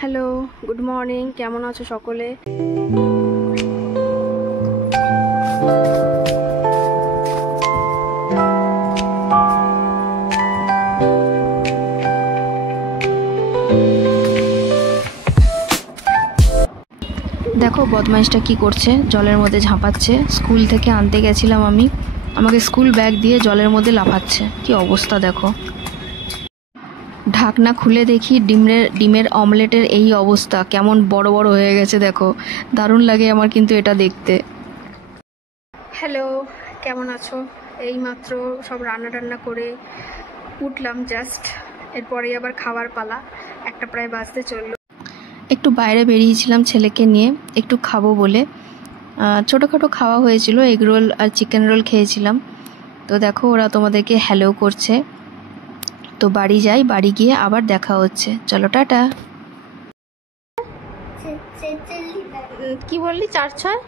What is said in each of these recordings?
Hello, good morning. কেমন আছো সকলে? দেখো বদমাইশটা কি করছে, জলের মধ্যে ঝাঁপাচ্ছে। স্কুল থেকে আনতে গেছিলাম আমি, আমাকে স্কুল ব্যাগ দিয়ে জলের মধ্যে লাফাচ্ছে। কি অবস্থা দেখো। ঢাকনা খুলে দেখি ডিমের অমলেটের এই অবস্থা, কেমন বড় বড় হয়ে গেছে দেখো। দারুণ লাগে আমার কিন্তু এটা দেখতে। হ্যালো, কেমন আছো? এই মাত্র সব রান্না টান্না করে উঠলাম জাস্ট। এরপরে আবার খাওয়ার পালা, একটা প্রায় বাজতে চললো। একটু বাইরে বেরিয়েছিলাম ছেলেকে নিয়ে, একটু খাবো বলে। ছোটোখাটো খাওয়া হয়েছিল, এগ রোল আর চিকেন রোল খেয়েছিলাম। তো দেখো ওরা তোমাদেরকে হ্যালো করছে। তো বাড়ি যাই, বাড়ি গিয়ে আবার দেখা হচ্ছে। চলো টাটা। কি বললি? 4-6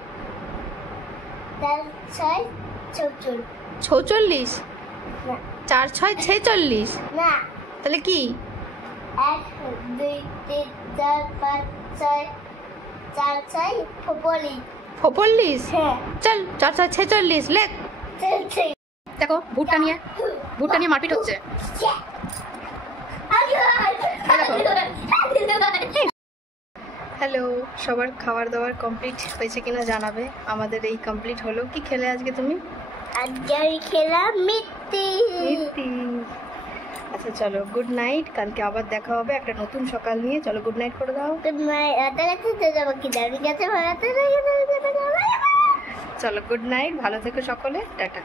46? 4-6 46? তাহলে কি? 1 2 3 4 5 6 4 6 46? হ্যাঁ। চল 4-6 46 লেখ। দেখো ভুট্টা নিয়ে মারপিট হচ্ছে। হ্যালো, সবার খাবার দাবার কমপ্লিট হয়েছে কিনা জানাবে। আমাদের এই কমপ্লিট হলো। কি খেলে আজকে তুমি? আজকে আমি খেলাম মিষ্টি। আচ্ছা চলো, গুড নাইট। কালকে আবার দেখা হবে একটা নতুন সকাল নিয়ে। চলো গুড নাইট করে দাও। Good night. চলো গুড নাইট, ভালো থেকো সকলে, টাটা।